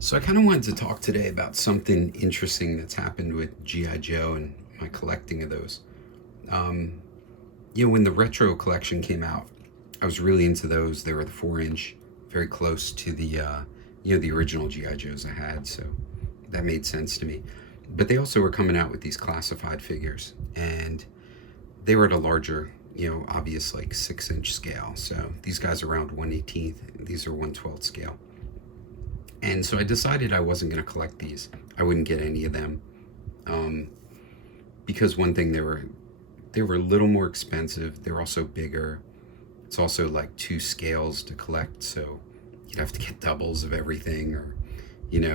So I kind of wanted to talk today about something interesting that's happened with G.I. Joe and my collecting of those. Um, when the retro collection came out, I was really into those. They were the 4 inch, very close to the original G.I. Joes I had, so that made sense to me. But they also were coming out with these classified figures, and they were at a larger, obvious like 6 inch scale. So these guys are around 1/18th, these are 1/12th scale. And so I decided I wasn't going to collect these. I wouldn't get any of them, um, because one thing, they were a little more expensive. They're also bigger. It's also like two scales to collect, so you'd have to get doubles of everything, or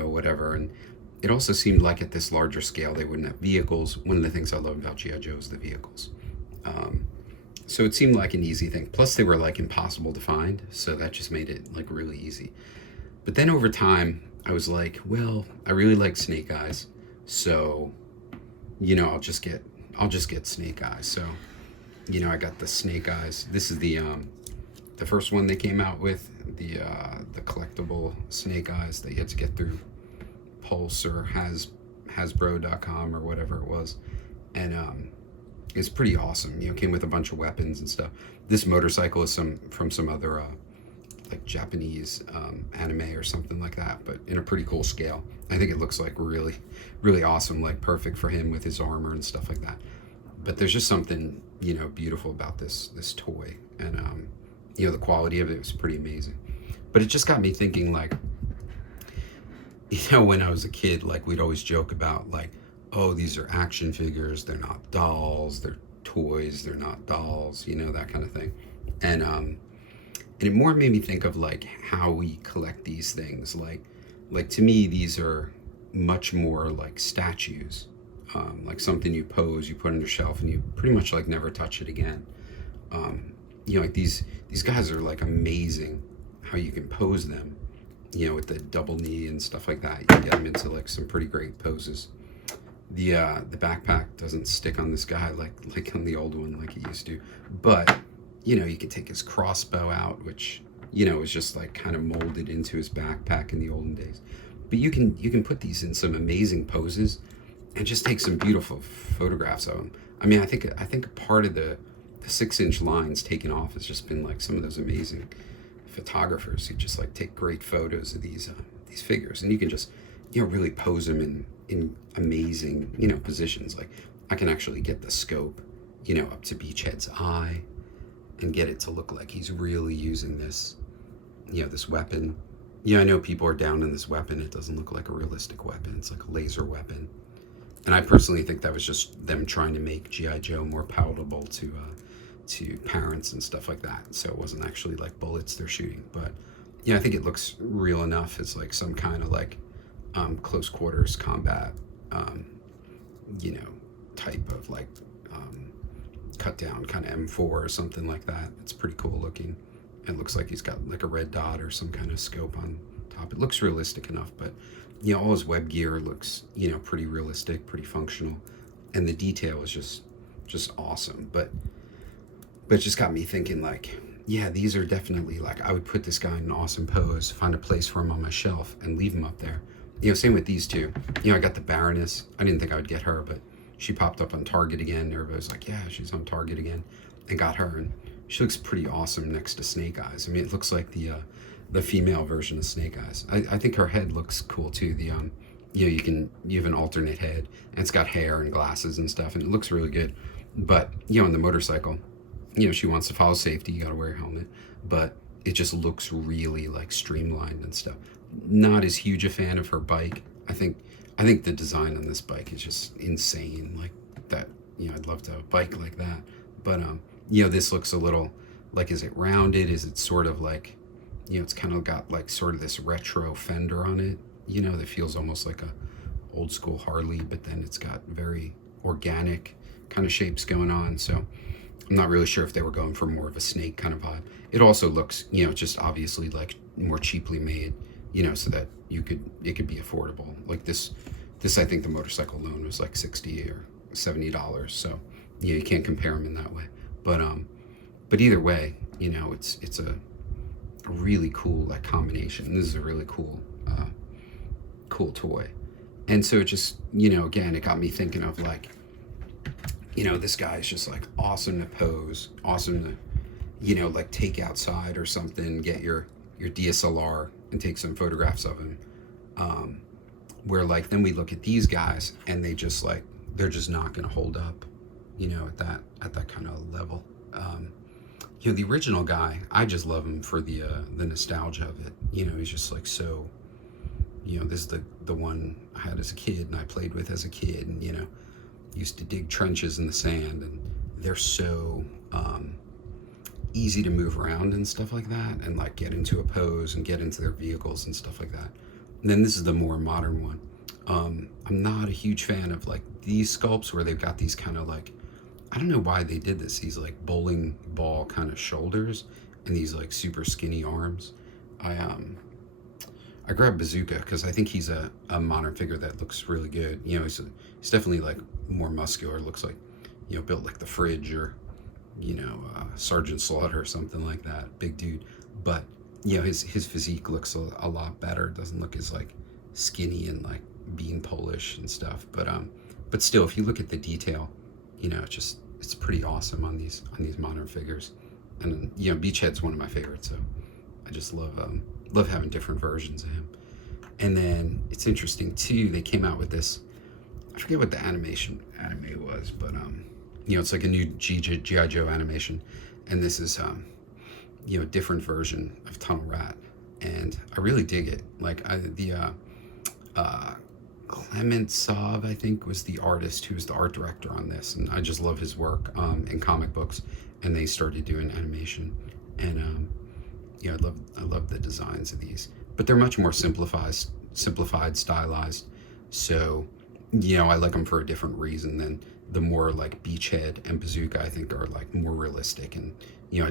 whatever. And it also seemed like at this larger scale they wouldn't have vehicles. One of the things I love about GI Joe is the vehicles. Um, so it seemed like an easy thing. Plus they were like impossible to find, so that just made it like really easy. But then over time, I was like, well, I really like Snake Eyes, so I'll just get Snake Eyes. So I got the Snake Eyes. This is the first one they came out with, the collectible Snake Eyes that you had to get through Pulse or Hasbro.com or whatever it was, and it's pretty awesome. Came with a bunch of weapons and stuff. This motorcycle is some other like Japanese anime or something like that, but in a pretty cool scale. I think it looks like really, really awesome, like perfect for him with his armor and stuff like that. But there's just something beautiful about this toy, and the quality of it was pretty amazing. But it just got me thinking, like, when I was a kid, like we'd always joke about like, oh, these are action figures, they're not dolls, they're toys, they're not dolls, that kind of thing. And it more made me think of like how we collect these things. Like to me, these are much more like statues, like something you pose, you put on your shelf, and you pretty much like never touch it again. Like these guys are like amazing. How you can pose them, with the double knee and stuff like that. You can get them into like some pretty great poses. The backpack doesn't stick on this guy like on the old one like it used to, but you can take his crossbow out, which is just like kind of molded into his backpack in the olden days. But you can put these in some amazing poses and just take some beautiful photographs of them. I mean, I think part of the 6 inch lines taken off has just been like some of those amazing photographers who just like take great photos of these figures, and you can just really pose them in amazing positions. Like I can actually get the scope up to Beachhead's eye and get it to look like he's really using this weapon. I know people are down in this weapon. It doesn't look like a realistic weapon. It's like a laser weapon. And I personally think that was just them trying to make G.I. Joe more palatable to parents and stuff like that. So it wasn't actually like bullets they're shooting. But I think it looks real enough as like some kind of like close quarters combat, um, you know, type of like cut down kind of M4 or something like that. It's pretty cool looking. It looks like he's got like a red dot or some kind of scope on top. It looks realistic enough, but all his web gear looks pretty realistic, pretty functional, and the detail is just awesome. But it just got me thinking, like, yeah, these are definitely like, I would put this guy in an awesome pose, find a place for him on my shelf, and leave him up there. Same with these two. I got the Baroness. I didn't think I would get her, but she popped up on Target again. Everybody was like, yeah, she's on Target again, and got her. And she looks pretty awesome next to Snake Eyes. I mean, it looks like the female version of Snake Eyes. I think her head looks cool too. You have an alternate head, and it's got hair and glasses and stuff, and it looks really good. But on the motorcycle, she wants to follow safety. You got to wear a helmet, but it just looks really like streamlined and stuff. Not as huge a fan of her bike. I think the design on this bike is just insane. Like that, I'd love to have a bike like that. But this looks a little like, is it rounded? Is it sort of like, it's kind of got like sort of this retro fender on it, that feels almost like a old school Harley, but then it's got very organic kind of shapes going on. So I'm not really sure if they were going for more of a snake kind of vibe. It also looks, just obviously like more cheaply made, so that it could be affordable. Like this, I think the motorcycle alone was like $60 or $70. So you can't compare them in that way. But either way, it's a really cool like combination. This is a really cool cool toy. And so it just, you know, again, it got me thinking of like, you know, this guy is just like awesome to pose, awesome to, you know, like take outside or something, get your DSLR and take some photographs of him. Um, where like then we look at these guys and they just like they're just not going to hold up, you know, at that kind of level. You know, the original guy, I just love him for the nostalgia of it. You know, he's just like so. You know, this is the one I had as a kid and I played with as a kid, and you know, used to dig trenches in the sand, and they're so easy to move around and stuff like that, and like get into a pose and get into their vehicles and stuff like that. And then this is the more modern one. I'm not a huge fan of like these sculpts where they've got these kind of like, I don't know why they did this, these like bowling ball kind of shoulders and these like super skinny arms. I grabbed Bazooka because I think he's a modern figure that looks really good. You know, he's definitely like more muscular, looks like, you know, built like the Fridge or, you know, Sergeant Slaughter or something like that, big dude. But, you know, his physique looks a lot better. It doesn't look as like skinny and like bean Polish and stuff. But still, if you look at the detail, you know, it's pretty awesome on these modern figures. And, you know, Beachhead's one of my favorites, so I just love having different versions of him. And then it's interesting too, they came out with this, I forget what the anime was, but you know, it's like a new G.I. Joe animation, and this is you know, a different version of Tunnel Rat, and I really dig it. Like Clement Saab, I think, was the artist who was the art director on this, and I just love his work in comic books, and they started doing animation, and you know, I love the designs of these, but they're much more simplified, stylized. So, you know, I like them for a different reason than the more like Beachhead and Bazooka. I think are like more realistic, and you know,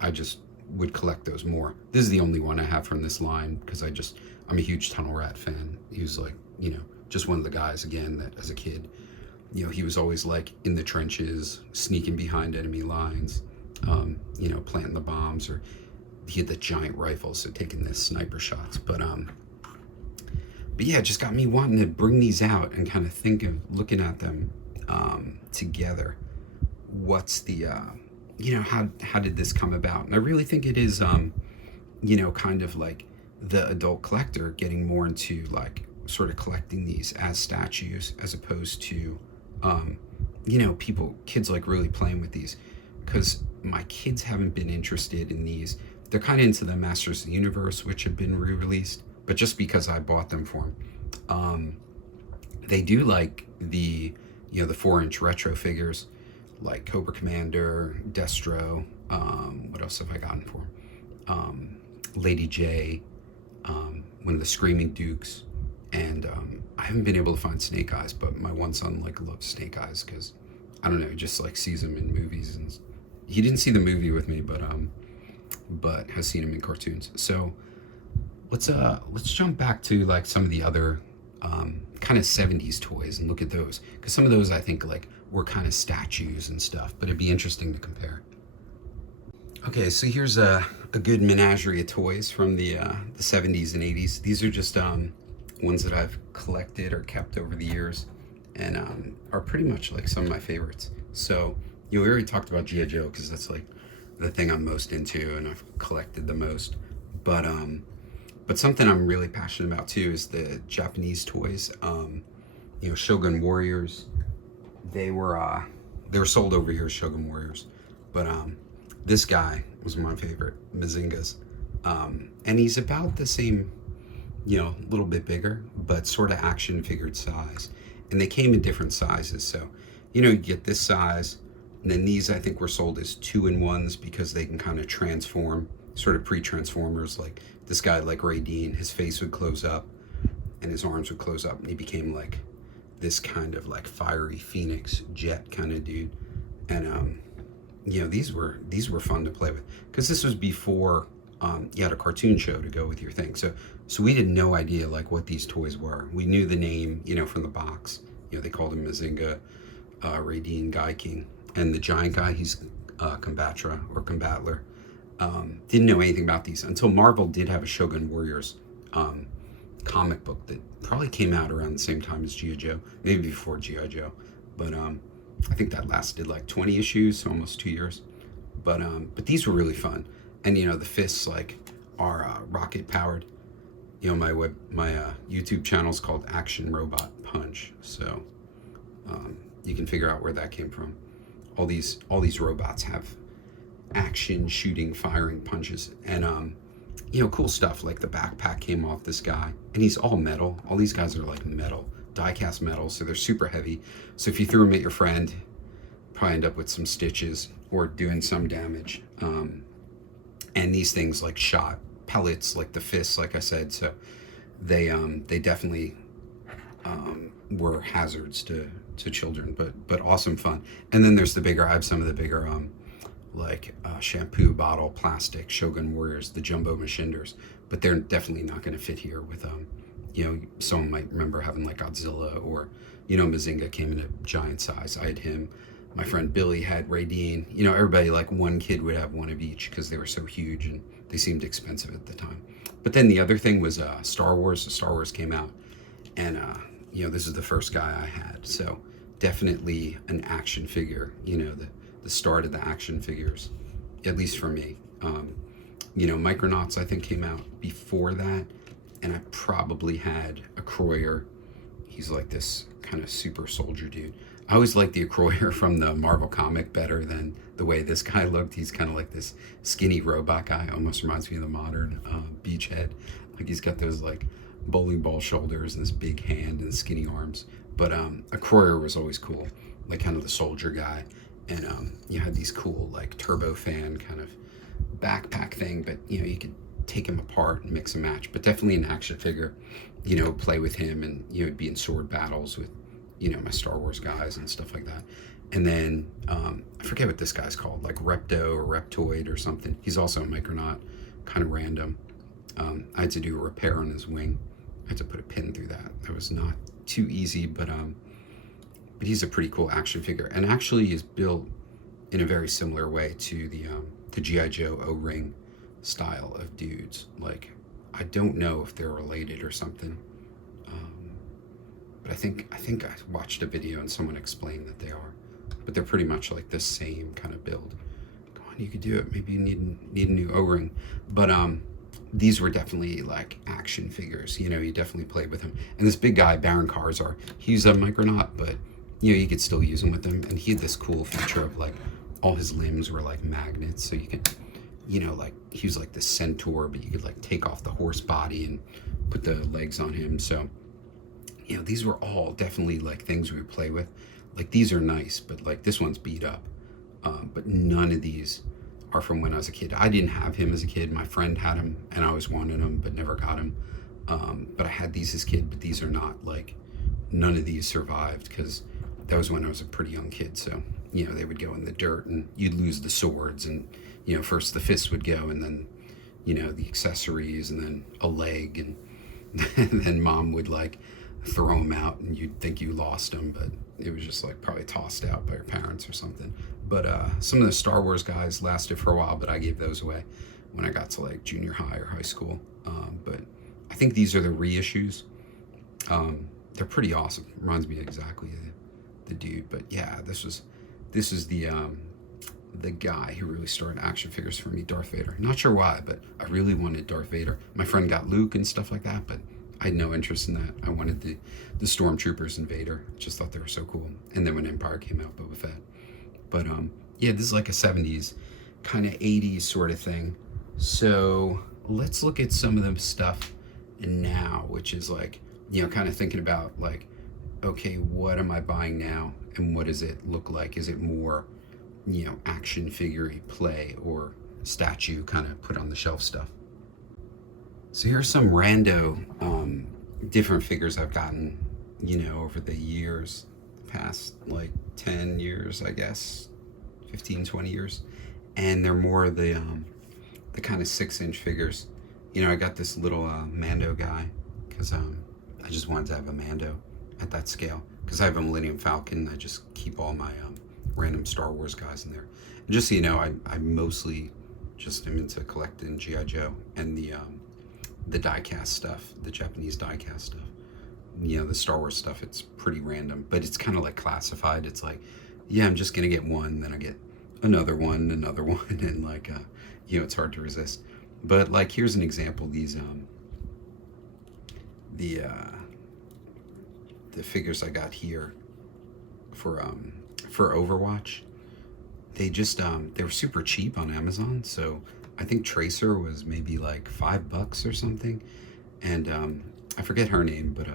I just would collect those more. This is the only one I have from this line because I'm a huge Tunnel Rat fan. He was like, you know, just one of the guys again that as a kid, you know, he was always like in the trenches, sneaking behind enemy lines, you know, planting the bombs, or he had the giant rifle, so taking the sniper shots. But yeah, it just got me wanting to bring these out and kind of think of looking at them together. What's the you know, how did this come about? And I really think it is you know, kind of like the adult collector getting more into like sort of collecting these as statues as opposed to you know, kids like really playing with these, because my kids haven't been interested in these. They're kind of into the Masters of the Universe, which have been re-released, but just because I bought them for them. They do like the, you know, the 4-inch retro figures, like Cobra Commander, Destro. What else have I gotten for them? Lady J, one of the Screaming Dukes, and I haven't been able to find Snake Eyes, but my one son like loves Snake Eyes because I don't know, just like sees him in movies, and he didn't see the movie with me, but has seen him in cartoons. So let's jump back to like some of the other kind of 70s toys and look at those, because some of those I think like were kind of statues and stuff, but it'd be interesting to compare. Okay, so here's a good menagerie of toys from the 70s and 80s. These are just ones that I've collected or kept over the years, and are pretty much like some of my favorites. So, you know, we already talked about G.I. Joe because that's like the thing I'm most into and I've collected the most. But something I'm really passionate about too is the Japanese toys. You know, Shogun Warriors. They were sold over here as Shogun Warriors, but this guy was my favorite, Mazingas, and he's about the same, you know, a little bit bigger, but sort of action figured size. And they came in different sizes, so you know, you get this size, and then these I think were sold as 2-in-1s because they can kind of transform, sort of pre-transformers. Like this guy, like Ray Dean, his face would close up and his arms would close up, and he became like this kind of like fiery phoenix jet kind of dude. And you know, these were fun to play with because this was before you had a cartoon show to go with your thing. So we had no idea like what these toys were. We knew the name, you know, from the box. You know, they called him Mazinga, Ray Dean, Guy King, and the giant guy, he's Combatra or Combatler. Didn't know anything about these until Marvel did have a Shogun Warriors comic book that probably came out around the same time as G.I. Joe, maybe before G.I. Joe. But I think that lasted like 20 issues, so almost 2 years. But these were really fun. And the fists like are rocket powered. My YouTube channel is called Action Robot Punch, so you can figure out where that came from. All these robots have action, shooting, firing punches, and cool stuff like the backpack came off this guy, and he's all metal. All these guys are like metal, die-cast metal, so they're super heavy. So if you threw them at your friend, probably end up with some stitches or doing some damage. And these things like shot pellets, like the fists, like I said, so they definitely were hazards to children, but awesome fun. And then there's I have some of the bigger shampoo bottle plastic Shogun Warriors, the jumbo machinders, but they're definitely not going to fit here with someone might remember having like Godzilla, or Mazinga came in a giant size. I had him. My friend Billy had Raideen. Everybody, like one kid would have one of each because they were so huge and they seemed expensive at the time. But then the other thing was Star Wars. Star Wars came out, and this is the first guy I had. So definitely an action figure. The start of the action figures, at least for me. Micronauts I think came out before that, and I probably had a Croyer. He's like this kind of super soldier dude. I always liked the Croyer from the Marvel comic better than the way this guy looked. He's kind of like this skinny robot guy. Almost reminds me of the modern Beachhead. Like he's got those like bowling ball shoulders and this big hand and skinny arms. But a Croyer was always cool, like kind of the soldier guy. And you had these cool like turbofan kind of backpack thing, but you could take him apart and mix and match. But definitely an action figure, play with him, and be in sword battles with my Star Wars guys and stuff like that. And then I forget what this guy's called, like Repto or Reptoid or something. He's also a Micronaut, kind of random. I had to do a repair on his wing. I had to put a pin through that. That was not too easy, but he's a pretty cool action figure, and actually is built in a very similar way to the G.I. Joe O-ring style of dudes. Like, I don't know if they're related or something, but I think I watched a video and someone explained that they are, but they're pretty much like the same kind of build. Go on, you could do it. Maybe you need a new O-ring, but these were definitely like action figures. You definitely played with him. And this big guy, Baron Karzar, he's a Micronaut, but you could still use him with them. And he had this cool feature of like all his limbs were like magnets, so you could, like he was like the centaur, but you could like take off the horse body and put the legs on him. So these were all definitely like things we would play with. Like these are nice, but like this one's beat up. But none of these are from when I was a kid. I didn't have him as a kid. My friend had him, and I always wanted him, but never got him. But I had these as a kid, but these are not like, none of these survived because that was when I was a pretty young kid. So, they would go in the dirt and you'd lose the swords, and, first the fists would go, and then, the accessories, and then a leg, and, and then mom would like throw them out and you'd think you lost them, but it was just like probably tossed out by your parents or something. But some of the Star Wars guys lasted for a while, but I gave those away when I got to like junior high or high school. But I think these are the reissues. They're pretty awesome. Reminds me exactly of the dude. But yeah, this is the guy who really started action figures for me, Darth Vader. Not sure why, but I really wanted Darth Vader. My friend got Luke and stuff like that, but I had no interest in that. I wanted the Stormtroopers and Vader. Just thought they were so cool. And then when Empire came out, Boba Fett. But yeah, this is like a 70s, kind of 80s sort of thing. So let's look at some of the stuff now, which is like, kind of thinking about like, okay, what am I buying now? And what does it look like? Is it more, action figure-y play, or statue kind of put on the shelf stuff? So here's some rando different figures I've gotten, over the years, past like 10 years, I guess, 15, 20 years. And they're more the kind of 6-inch figures. I got this little Mando guy because I just wanted to have a Mando at that scale. Because I have a Millennium Falcon, I just keep all my random Star Wars guys in there. And just so you know, I mostly just am into collecting G.I. Joe and the the die-cast stuff, the Japanese die-cast stuff. You know, the Star Wars stuff, it's pretty random, but it's kind of like classified. It's like, yeah, I'm just gonna get one, then I get another one, and like, you know, it's hard to resist. But like, here's an example. These the uh, the figures I got here for Overwatch, they were super cheap on Amazon. So I think Tracer was maybe like $5 or something, and I forget her name, but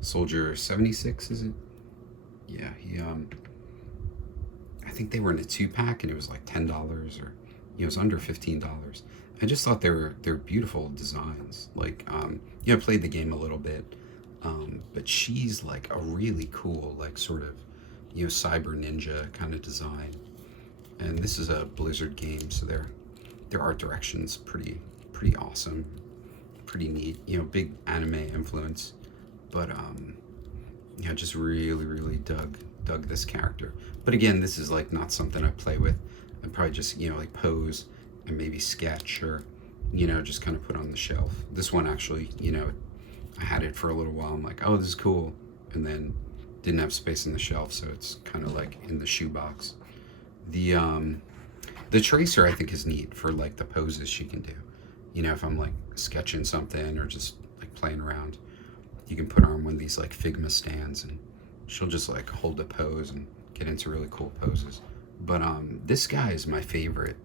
Soldier 76, is it? Yeah, he I think they were in a 2-pack, and it was like $10, or you know, it was under $15. I just thought they're beautiful designs. Like, you know, I played the game a little bit, but she's like a really cool, like, sort of, you know, cyber ninja kind of design. And this is a Blizzard game, so their art direction's pretty awesome, pretty neat. You know, big anime influence, but yeah, just really dug this character. But again, this is like not something I play with. I'd probably just, you know, like pose and maybe sketch, or, you know, just kind of put on the shelf. This one actually, you know, I had it for a little while. I'm like, oh, this is cool, and then didn't have space in the shelf, so it's kind of like in the shoebox. The Tracer, I think, is neat for like the poses she can do. You know, if I'm like sketching something or just like playing around, you can put her on one of these like Figma stands, and she'll just like hold a pose and get into really cool poses. But this guy is my favorite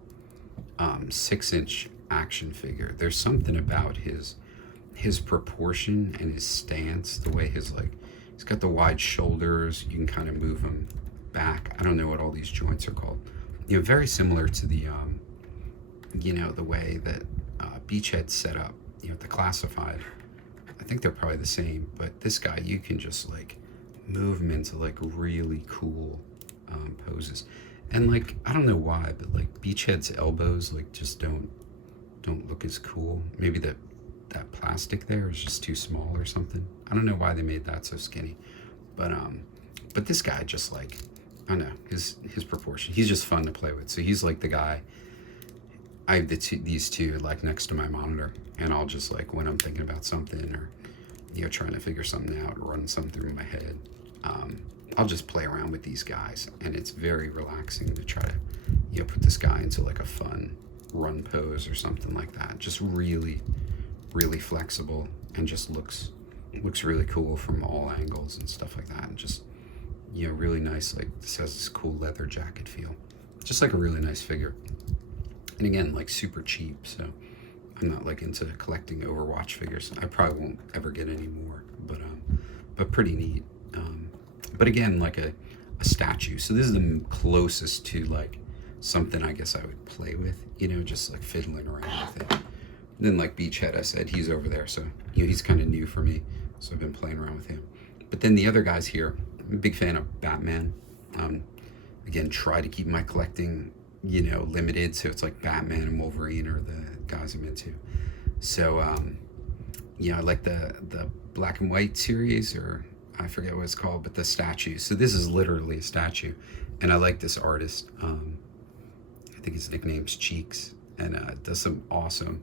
6-inch action figure. There's something about his proportion and his stance, the way his, like, he's got the wide shoulders, you can kind of move him back. I don't know what all these joints are called. You know, very similar to the you know, the way that Beachhead's set up, you know, the classified. I think they're probably the same, but this guy, you can just like move him into like really cool poses. And like, I don't know why, but like Beachhead's elbows like just don't look as cool. Maybe that plastic there is just too small or something. I don't know why they made that so skinny. But this guy just like, I don't know, his proportion. He's just fun to play with. So he's like the guy. I have these two like next to my monitor, and I'll just like, when I'm thinking about something, or, you know, trying to figure something out or run something through my head, I'll just play around with these guys, and it's very relaxing to try to, you know, put this guy into like a fun run pose or something like that. Just really flexible, and just looks really cool from all angles and stuff like that. And just, you know, really nice. Like, this has this cool leather jacket feel. Just like a really nice figure. And again, like super cheap, so I'm not like into collecting Overwatch figures. I probably won't ever get any more, but pretty neat. But again, like a statue. So this is the closest to like something I guess I would play with, you know, just like fiddling around with it. And then like Beachhead, I said, he's over there, so, you know, he's kind of new for me, so I've been playing around with him. But then the other guys here, I'm a big fan of Batman. Again, try to keep my collecting, you know, limited, so it's like Batman and Wolverine are the guys I'm into. So you know, I like the black and white series, or I forget what it's called, but the statue. So this is literally a statue, and I like this artist. I think his nickname's Cheeks, and does some awesome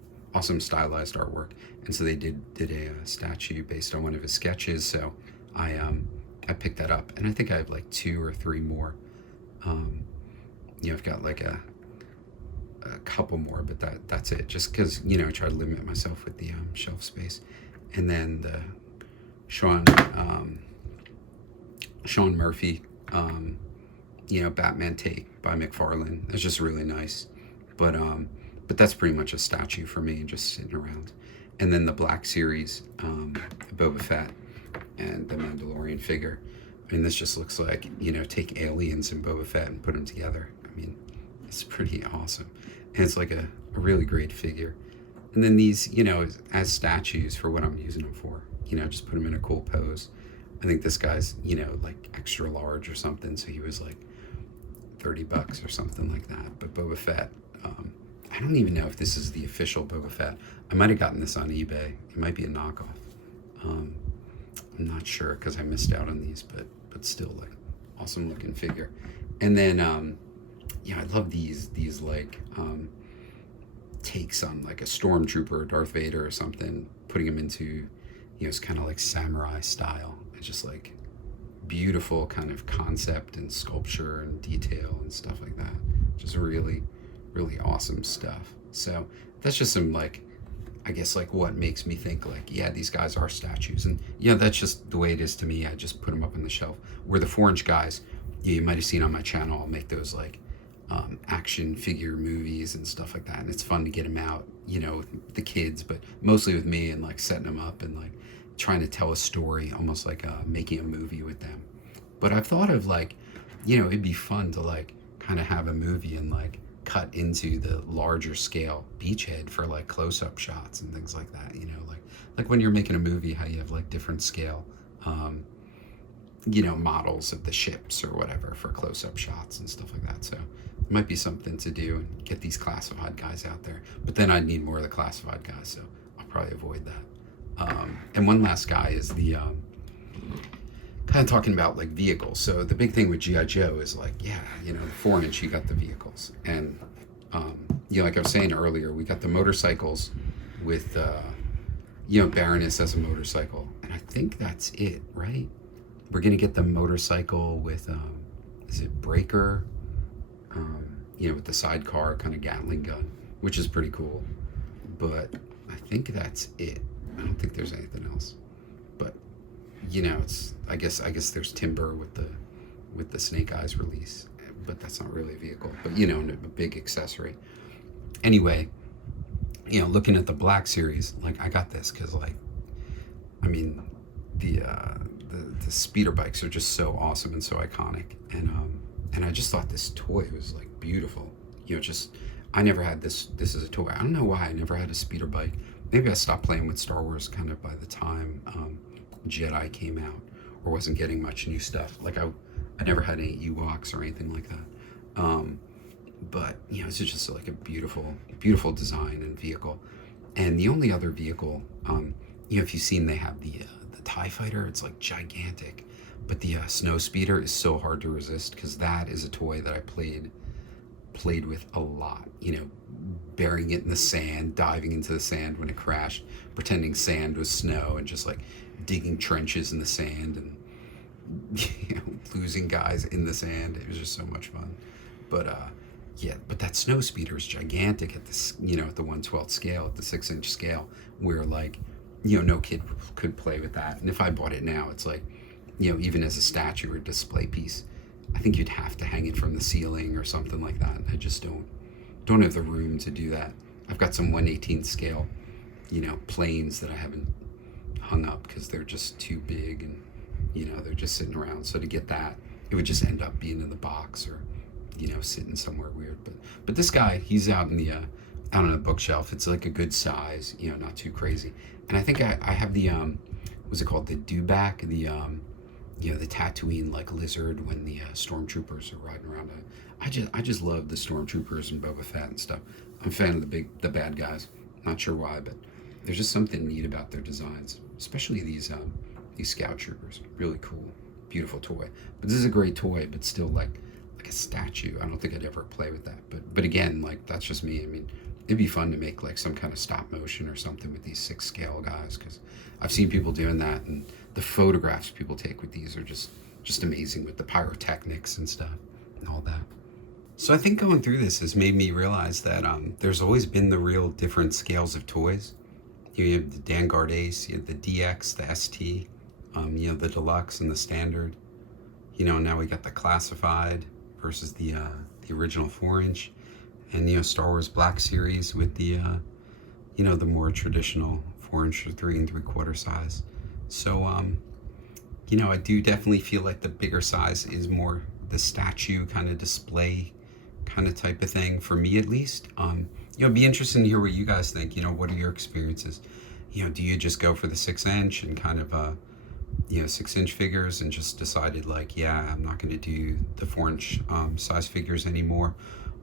stylized artwork. And so they did a statue based on one of his sketches. So I picked that up, and I think I have like 2 or 3 more. You know, I've got like a couple more, but that's it. Just because, you know, I try to limit myself with the shelf space. And then the Sean Murphy, you know, Batman take by McFarlane. It's just really nice. But that's pretty much a statue for me, just sitting around. And then the Black Series, Boba Fett and the Mandalorian figure. I mean, this just looks like, you know, take aliens and Boba Fett and put them together. I mean, it's pretty awesome. And it's like a really great figure. And then these, you know, as statues for what I'm using them for, you know, just put them in a cool pose. I think this guy's, you know, like extra large or something, so he was like $30 or something like that. But Boba Fett, I don't even know if this is the official Boba Fett. I might have gotten this on eBay. It might be a knockoff. I'm not sure because I missed out on these, but still, like, awesome looking figure. And then yeah, I love these like takes on like a stormtrooper or Darth Vader or something, putting him into, it's kind of like samurai style. It's just like beautiful kind of concept and sculpture and detail and stuff like that. Just really, really awesome stuff. So that's just some like, I guess like what makes me think like, yeah, these guys are statues. And yeah, that's just the way it is to me. I just put them up on the shelf. Where the 4-inch guys, you might have seen on my channel, I'll make those like action figure movies and stuff like that. And it's fun to get them out, with the kids, but mostly with me, and like setting them up and like trying to tell a story, almost like making a movie with them. But I've thought of like, it'd be fun to like kind of have a movie and like cut into the larger scale beachhead for like close-up shots and things like that, like when you're making a movie, how you have like different scale models of the ships or whatever for close-up shots and stuff like that. So it might be something to do and get these classified guys out there, but then I'd need more of the classified guys, so I'll probably avoid that. And one last guy is the kind of talking about like vehicles. So the big thing with G.I. Joe is like, yeah, the 4-inch, you got the vehicles. And, like I was saying earlier, we got the motorcycles with, Baroness as a motorcycle. And I think that's it, right? We're going to get the motorcycle with, is it Breaker? With the sidecar kind of Gatling gun, which is pretty cool. But I think that's it. I don't think there's anything else. But it's I guess there's Timber with the Snake Eyes release, but that's not really a vehicle, but a big accessory. Anyway, looking at the Black Series, like I got this because like, I mean, the speeder bikes are just so awesome and so iconic, and I just thought this toy was like beautiful. I never had this as a toy. I don't know why I never had a speeder bike. Maybe I stopped playing with Star Wars kind of by the time Jedi came out, or wasn't getting much new stuff. Like I never had any Ewoks or anything like that. But it's just like a beautiful, beautiful design and vehicle. And the only other vehicle, if you've seen, they have the TIE Fighter. It's like gigantic, but the Snow Speeder is so hard to resist, because that is a toy that I played with a lot. Burying it in the sand, diving into the sand when it crashed, pretending sand was snow, and just like digging trenches in the sand and losing guys in the sand. It was just so much fun. But but that Snow Speeder is gigantic at this, at the 1/12 scale, at the 6-inch scale, where like, no kid could play with that. And if I bought it now, it's like, even as a statue or display piece, I think you'd have to hang it from the ceiling or something like that. And I just don't have the room to do that. I've got some 1/18 scale, planes that I haven't hung up because they're just too big, and they're just sitting around. So to get that, it would just end up being in the box, or sitting somewhere weird. But this guy, he's out in the out on a bookshelf. It's like a good size, not too crazy. And I think I have the what's it called, the dewback, the the Tatooine like lizard when the stormtroopers are riding around. I just love the stormtroopers and Boba Fett and stuff. I'm a fan of the bad guys. Not sure why, but there's just something neat about their designs, especially these scout troopers. Really cool, beautiful toy. But this is a great toy, but still like a statue. I don't think I'd ever play with that. But again, like that's just me. I mean, it'd be fun to make like some kind of stop motion or something with these 6 scale guys, because I've seen people doing that, and the photographs people take with these are just amazing, with the pyrotechnics and stuff and all that. So I think going through this has made me realize that there's always been the real different scales of toys. You have the Vanguard Ace, you have the DX, the ST, the Deluxe and the Standard. Now we got the Classified versus the original 4-inch, and Star Wars Black Series with the the more traditional 4-inch or 3 3/4 size. So I do definitely feel like the bigger size is more the statue kind of display kind of type of thing, for me at least. It'd be interesting to hear what you guys think. What are your experiences? Do you just go for the 6-inch and kind of 6-inch figures, and just decided like, yeah, I'm not going to do the 4-inch size figures anymore?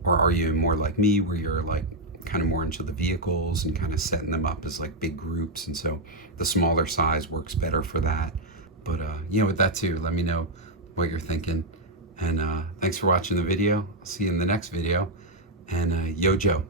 Or are you more like me, where you're like kind of more into the vehicles and kind of setting them up as like big groups, and so the smaller size works better for that? But with that too, let me know what you're thinking. And thanks for watching the video. I'll see you in the next video. And yo Joe.